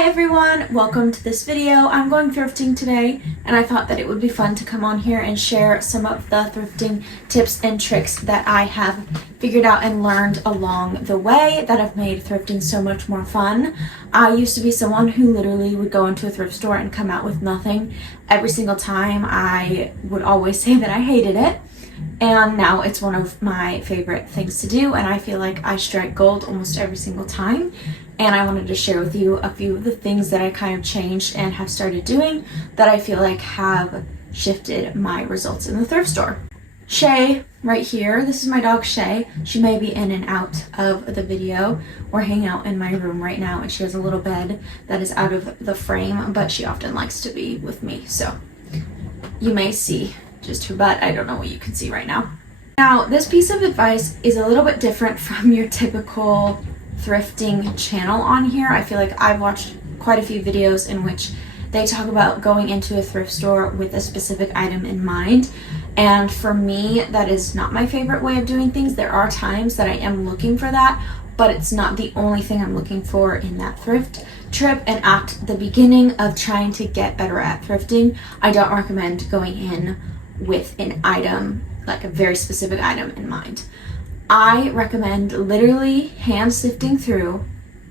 Hi everyone, welcome to this video. I'm going thrifting today and I thought that it would be fun to come on here and share some of the thrifting tips and tricks that I have figured out and learned along the way that have made thrifting so much more fun. I used to be someone who literally would go into a thrift store and come out with nothing every single time. I would always say that I hated it. And now it's one of my favorite things to do, and I feel like I strike gold almost every single time. And I wanted to share with you a few of the things that I kind of changed and have started doing that I feel like have shifted my results in the thrift store. Shay, right here, this is my dog Shay. She may be in and out of the video. We're hanging out in my room right now, and she has a little bed that is out of the frame, but she often likes to be with me, so you may see just her butt. I don't know what you can see right now. Now, this piece of advice is a little bit different from your typical thrifting channel on here. I feel like I've watched quite a few videos in which they talk about going into a thrift store with a specific item in mind. And for me, that is not my favorite way of doing things. There are times that I am looking for that, but it's not the only thing I'm looking for in that thrift trip. And at the beginning of trying to get better at thrifting, I don't recommend going in with an item, like a very specific item in mind. I recommend literally hand sifting through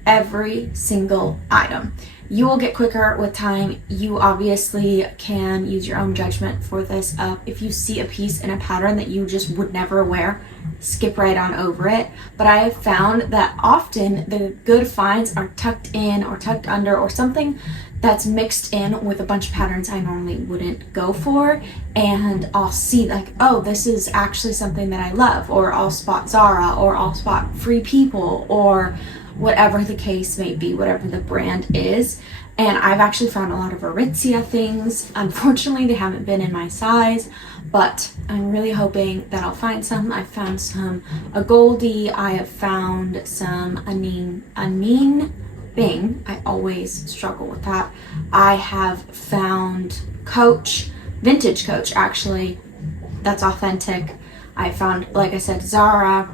every single item. You will get quicker with time. You obviously can use your own judgment for this. If you see a piece in a pattern that you just would never wear, skip right on over it. But I have found that often the good finds are tucked in or tucked under, or something that's mixed in with a bunch of patterns I normally wouldn't go for, and I'll see like, oh, this is actually something that I love, or I'll spot Zara, or I'll spot Free People, or whatever the case may be, whatever the brand is. And I've actually found a lot of Aritzia things. Unfortunately, they haven't been in my size, but I'm really hoping that I'll find some. I've found some a Goldie. I have found some Anine Bing. I always struggle with that. I have found Coach, vintage Coach actually, that's authentic. I found, like I said, Zara.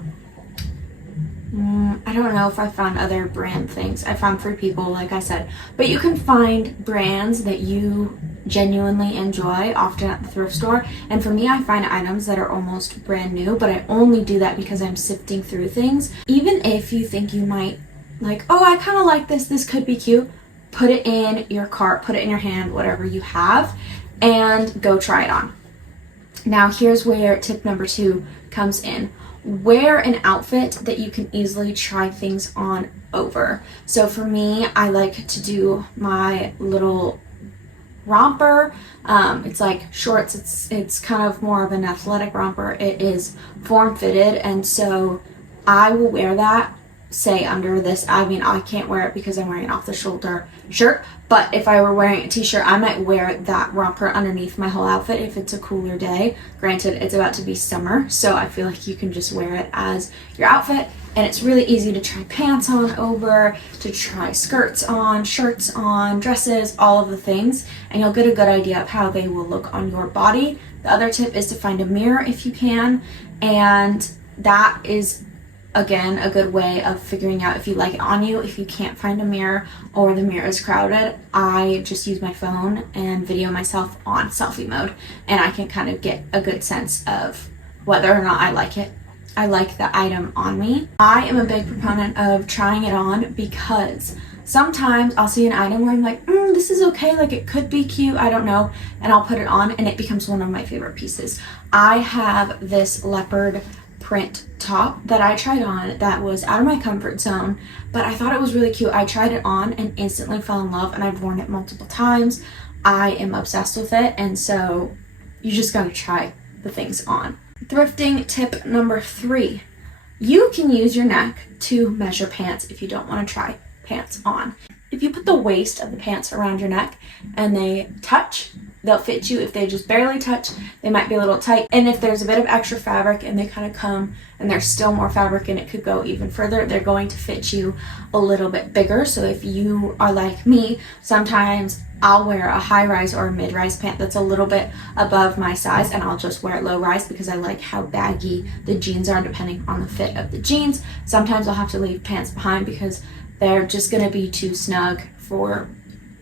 I don't know if I found other brand things. I found Free People, like I said. But you can find brands that you genuinely enjoy often at the thrift store. And for me, I find items that are almost brand new, but I only do that because I'm sifting through things. Even if you think you might like, oh, I kind of like this could be cute, put it in your cart, put it in your hand, whatever you have, and go try it on. Now, here's where tip number 2 comes in. Wear an outfit that you can easily try things on over. So for me, I like to do my little romper. It's like shorts. It's kind of more of an athletic romper. It is form-fitted, and so I will wear that, say, under this. I mean, I can't wear it because I'm wearing an off-the-shoulder shirt, but if I were wearing a t-shirt, I might wear that romper underneath my whole outfit if it's a cooler day. Granted, it's about to be summer, so I feel like you can just wear it as your outfit, and it's really easy to try pants on over, to try skirts on, shirts on, dresses, all of the things, and you'll get a good idea of how they will look on your body. The other tip is to find a mirror if you can, and that is again a good way of figuring out if you like it on you. If you can't find a mirror or the mirror is crowded, I just use my phone and video myself on selfie mode, and I can kind of get a good sense of whether or not I like it. I like the item on me. I am a big proponent of trying it on because sometimes I'll see an item where I'm like, this is okay, like it could be cute, I don't know, and I'll put it on and it becomes one of my favorite pieces. I have this leopard print top that I tried on that was out of my comfort zone, but I thought it was really cute. I tried it on and instantly fell in love, and I've worn it multiple times. I am obsessed with it, and so you just gotta try the things on. Thrifting tip number 3. You can use your neck to measure pants if you don't want to try pants on. If you put the waist of the pants around your neck and they touch, they'll fit you. If they just barely touch, they might be a little tight. And if there's a bit of extra fabric and they kind of come and there's still more fabric and it could go even further, they're going to fit you a little bit bigger. So if you are like me, sometimes I'll wear a high-rise or a mid-rise pant that's a little bit above my size, and I'll just wear it low-rise because I like how baggy the jeans are depending on the fit of the jeans. Sometimes I'll have to leave pants behind because they're just going to be too snug for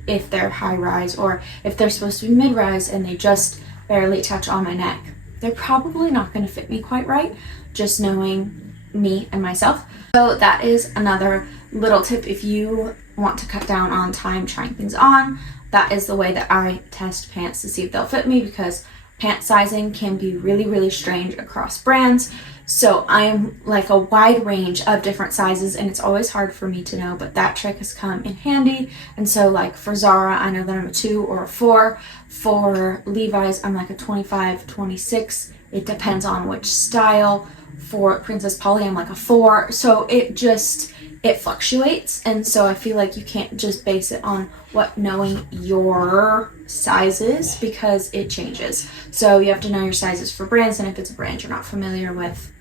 if they're high rise or if they're supposed to be mid rise and they just barely touch on my neck. They're probably not going to fit me quite right, just knowing me and myself. So that is another little tip. If you want to cut down on time trying things on, that is the way that I test pants to see if they'll fit me, because pant sizing can be really, really strange across brands. So I'm like a wide range of different sizes, and it's always hard for me to know, but that trick has come in handy. And so like for Zara, I know that I'm a 2 or a 4. For Levi's, I'm like a 25, 26. It depends on which style. For Princess Polly, I'm like a 4. So it fluctuates, and so I feel like you can't just base it on what knowing your sizes, because it changes. So you have to know your sizes for brands, and if it's a brand you're not familiar with,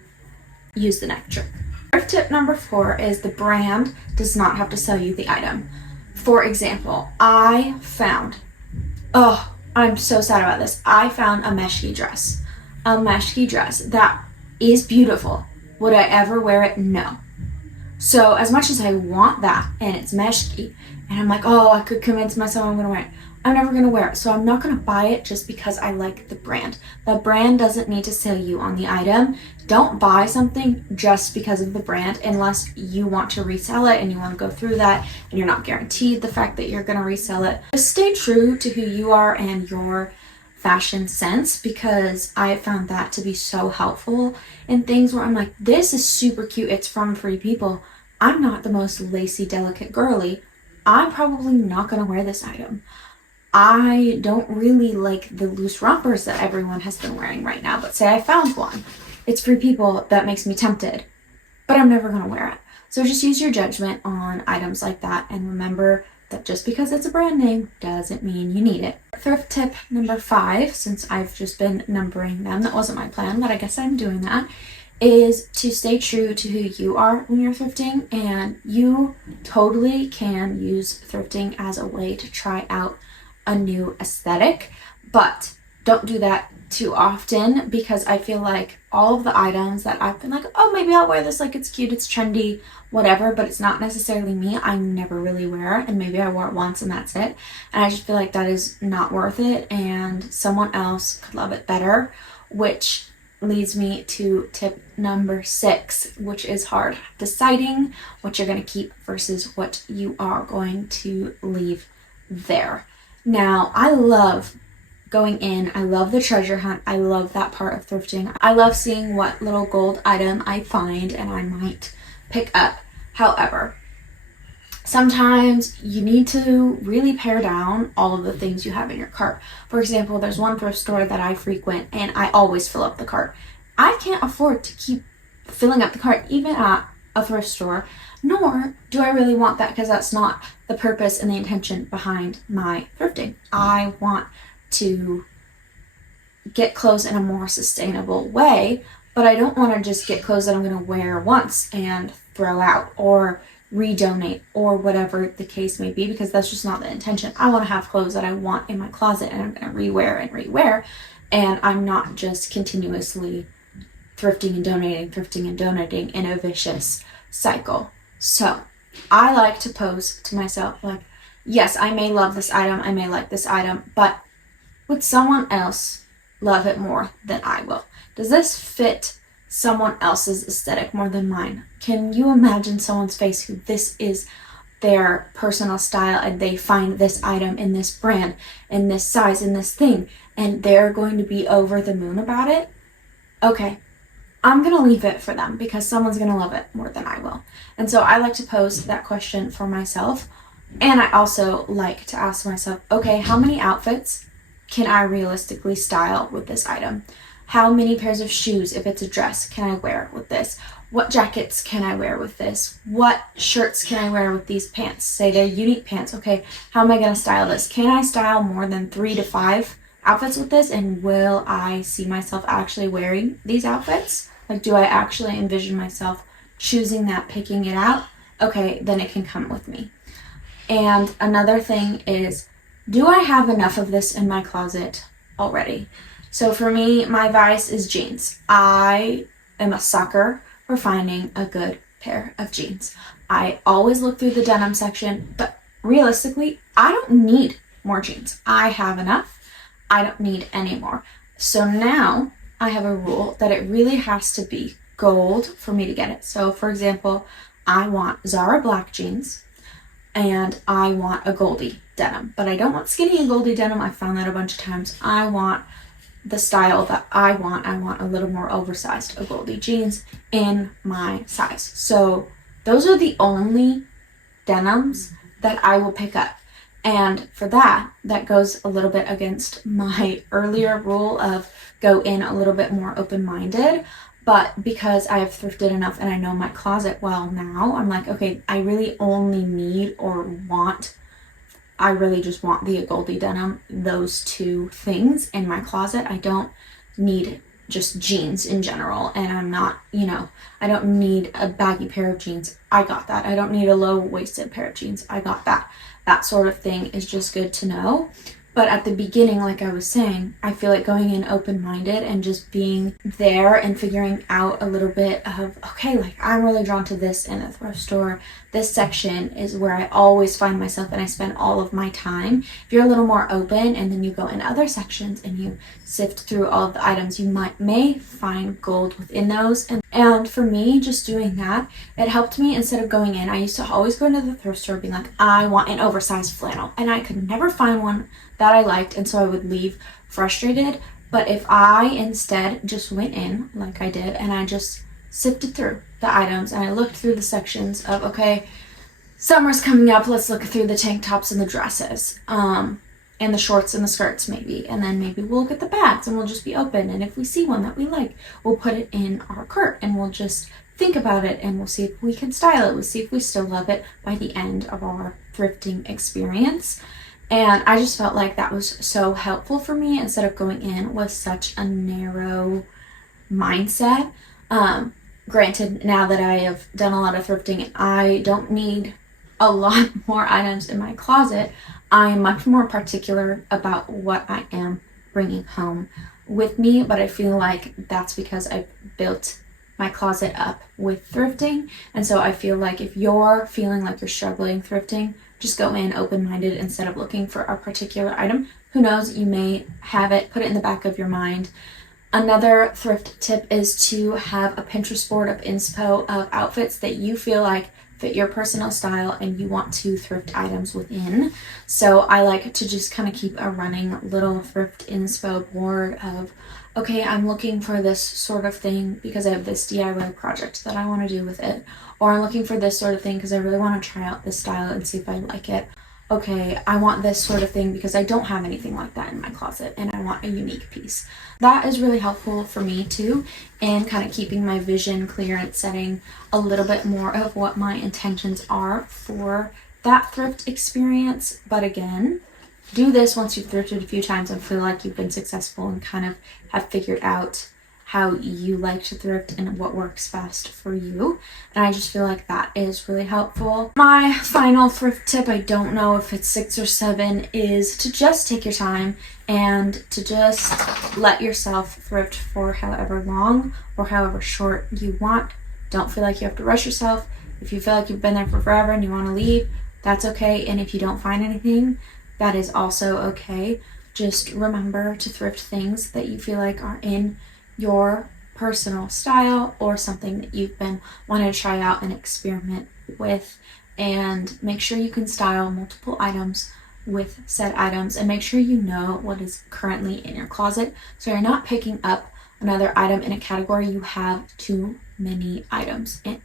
use the neck trick. Thrift tip number 4 is the brand does not have to sell you the item. For example, I found, I'm so sad about this, I found a meshki dress that is beautiful. Would I ever wear it? No. So as much as I want that, and it's meshki, and I'm like, I could convince myself I'm going to wear it, I'm never going to wear it. So I'm not going to buy it just because I like the brand. The brand doesn't need to sell you on the item. Don't buy something just because of the brand unless you want to resell it and you want to go through that and you're not guaranteed the fact that you're going to resell it. Just stay true to who you are and your fashion sense, because I found that to be so helpful in things where I'm like, this is super cute, it's from Free People. I'm not the most lacy, delicate girly. I'm probably not going to wear this item. I don't really like the loose rompers that everyone has been wearing right now, but say I found one. It's Free People, that makes me tempted, but I'm never going to wear it. So just use your judgment on items like that, and remember that just because it's a brand name doesn't mean you need it. Thrift tip number 5, since I've just been numbering them, that wasn't my plan, but I guess I'm doing that, is to stay true to who you are when you're thrifting. And you totally can use thrifting as a way to try out a new aesthetic, but don't do that too often, because I feel like all of the items that I've been like, maybe I'll wear this, like it's cute, it's trendy, whatever, but it's not necessarily me, I never really wear it, and maybe I wore it once and that's it, and I just feel like that is not worth it, and someone else could love it better, which leads me to tip number 6, which is hard deciding what you're going to keep versus what you are going to leave there. Now, I love going in, I love the treasure hunt, I love that part of thrifting. I love seeing what little gold item I find and I might pick up. However, sometimes you need to really pare down all of the things you have in your cart. For example, there's one thrift store that I frequent and I always fill up the cart. I can't afford to keep filling up the cart even at a thrift store, nor do I really want that, because that's not the purpose and the intention behind my thrifting. I want to get clothes in a more sustainable way, but I don't want to just get clothes that I'm going to wear once and throw out or redonate or whatever the case may be, because that's just not the intention. I want to have clothes that I want in my closet and I'm going to rewear, and I'm not just continuously thrifting and donating in a vicious cycle. So I like to pose to myself like, yes, I may love this item, I may like this item, but would someone else love it more than I will? Does this fit someone else's aesthetic more than mine? Can you imagine someone's face who this is their personal style and they find this item in this brand, in this size, in this thing, and they're going to be over the moon about it? Okay, I'm going to leave it for them because someone's going to love it more than I will. And so I like to pose that question for myself. And I also like to ask myself, okay, how many outfits can I realistically style with this item? How many pairs of shoes, if it's a dress, can I wear with this? What jackets can I wear with this? What shirts can I wear with these pants? Say they're unique pants. Okay, how am I going to style this? Can I style more than 3 to 5 outfits with this? And will I see myself actually wearing these outfits? Like, do I actually envision myself choosing that, picking it out? Okay, then it can come with me. And another thing is, do I have enough of this in my closet already? So for me, my vice is jeans. I am a sucker for finding a good pair of jeans. I always look through the denim section, but realistically, I don't need more jeans. I have enough. I don't need any more. So now I have a rule that it really has to be gold for me to get it. So for example, I want Zara black jeans and I want a Goldie denim, but I don't want skinny and Goldie denim. I found that a bunch of times. I want the style that I want. I want a little more oversized, a Goldie jeans in my size. So those are the only denims that I will pick up. And for that goes a little bit against my earlier rule of go in a little bit more open-minded. But because I have thrifted enough and I know my closet well now, I'm like, okay, I really only need or want, I really just want the Goldie denim, those two things in my closet. I don't need just jeans in general, and I'm not, I don't need a baggy pair of jeans. I got that. I don't need a low-waisted pair of jeans. I got that. That sort of thing is just good to know. But at the beginning, like I was saying, I feel like going in open-minded and just being there and figuring out a little bit of, okay, like I'm really drawn to this in a thrift store. This section is where I always find myself and I spend all of my time. If you're a little more open and then you go in other sections and you sift through all of the items, you may find gold within those. And for me, just doing that, it helped me. Instead of going in, I used to always go into the thrift store being like, I want an oversized flannel, and I could never find one that I liked, and so I would leave frustrated. But if I instead just went in like I did and I just sifted through the items and I looked through the sections of, okay, summer's coming up, let's look through the tank tops and the dresses, and the shorts and the skirts maybe, and then maybe we'll get the bags and we'll just be open, and if we see one that we like, we'll put it in our cart and we'll just think about it and we'll see if we can style it. We'll see if we still love it by the end of our thrifting experience. And I just felt like that was so helpful for me instead of going in with such a narrow mindset. Granted, now that I have done a lot of thrifting, I don't need a lot more items in my closet. I'm much more particular about what I am bringing home with me, but I feel like that's because I built my closet up with thrifting. And so I feel like if you're feeling like you're struggling thrifting, just go in open-minded instead of looking for a particular item. Who knows, you may have it, put it in the back of your mind. Another thrift tip is to have a Pinterest board of inspo of outfits that you feel like fit your personal style and you want to thrift items within. So I like to just kind of keep a running little thrift inspo board of, okay, I'm looking for this sort of thing because I have this DIY project that I want to do with it. Or I'm looking for this sort of thing because I really want to try out this style and see if I like it. Okay, I want this sort of thing because I don't have anything like that in my closet and I want a unique piece. That is really helpful for me too in kind of keeping my vision clear and setting a little bit more of what my intentions are for that thrift experience. But again, do this once you've thrifted a few times and feel like you've been successful and kind of have figured out how you like to thrift and what works best for you. And I just feel like that is really helpful. My final thrift tip, I don't know if it's 6 or 7, is to just take your time and to just let yourself thrift for however long or however short you want. Don't feel like you have to rush yourself. If you feel like you've been there for forever and you want to leave, that's okay. And if you don't find anything, that is also okay. Just remember to thrift things that you feel like are in your personal style or something that you've been wanting to try out and experiment with, and make sure you can style multiple items with said items, and make sure you know what is currently in your closet so you're not picking up another item in a category you have too many items in.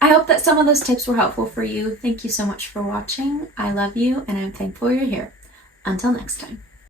I hope that some of those tips were helpful for you. Thank you so much for watching. I love you and I'm thankful you're here. Until next time.